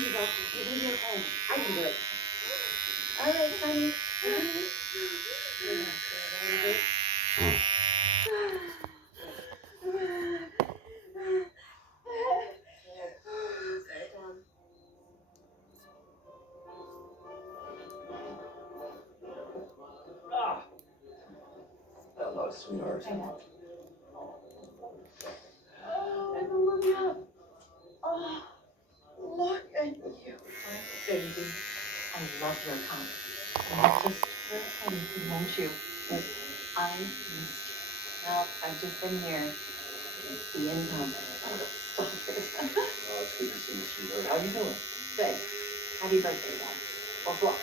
You leave me at home. I can do it. All right, honey. Ah, hello, sweetheart. And Olivia. Oh, look at you. Baby, I love your comment. And just for a second, won't you? I missed you. Well, I've just been here being dumb. Stop it. It's good to see you, sweetheart. How you doing? Good. Happy birthday, Dad. Bonsoir.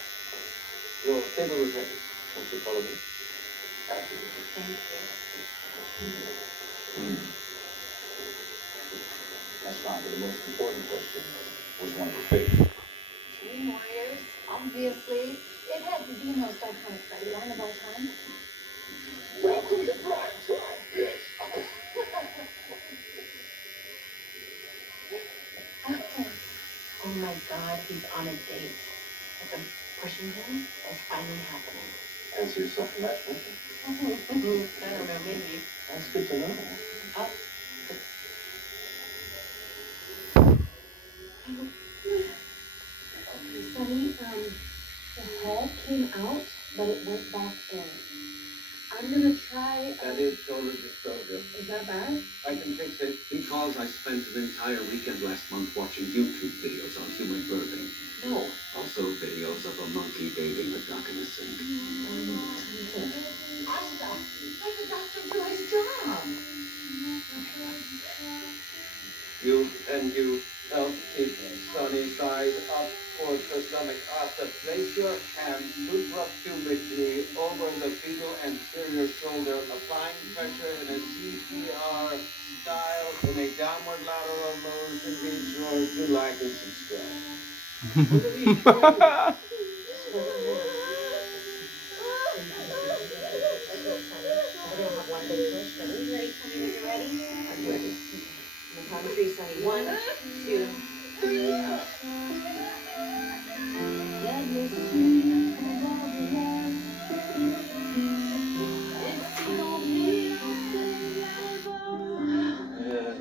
Your table is ready. Won't you follow me? Thank you. That's fine, but the most important question was one of your favorite. Dream Warriors, obviously. It had to be the most iconic party line of all time. Welcome to prime time, bitch. Oh my God, he's on a date. At the Pushington, it's finally happening. Answer yourself from matchmaking. I don't know, maybe. That's good to know. Oh. Okay, Sonny, the head came out, but it went back in. I'm gonna try. That is shoulder dystocia. Is that bad? I can fix it. Because I spent an entire weekend last month watching YouTube videos on human birthing. No. Also videos of a monkey bathing the duck in a sink. Asta, let the doctor do his job. You help keep Sonny's side up towards her stomach. After place your hand suprapubically over the fetal anterior shoulder, applying pressure in a CPR style in a downward lateral motion. Be sure to like and subscribe. We're gonna have one big push. Ready, Sonny, when you're ready? I'm ready. On the count of three, Sonny. 1, 2, 3.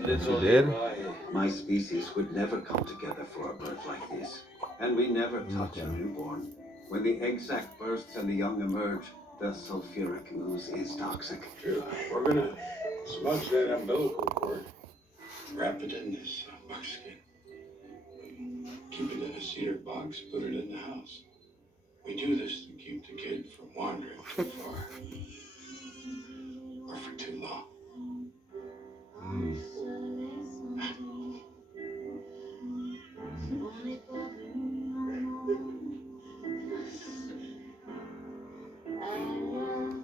Little did? Uriah. My species would never come together for a birth like this. And we never touch a newborn. When the egg sac bursts and the young emerge, the sulfuric ooze is toxic. True. We're gonna smudge that umbilical cord, wrap it in this buckskin, keep it in a cedar box, put it in the house. We do this to keep the kid from wandering too far or for too long.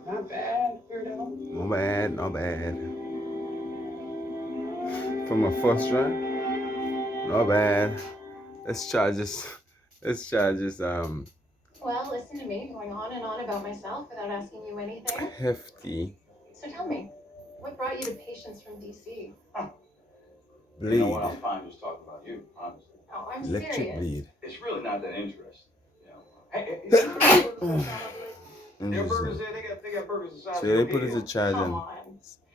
Not bad, Weirdo. Not bad, not bad. For my first run, not bad. Let's try just, Well, listen to me going on and on about myself without asking you anything. hefty So tell me, what brought you to Patience from DC? bleed, You know what? I'm fine just talking about you, honestly. Oh, I'm electric serious. bleed. It's really not that interesting. You know. Hey, And their just, burgers there, they got burgers the size so of they a put it potato. to charge Come and on.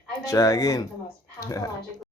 I bet try you're one again. of the most pathologically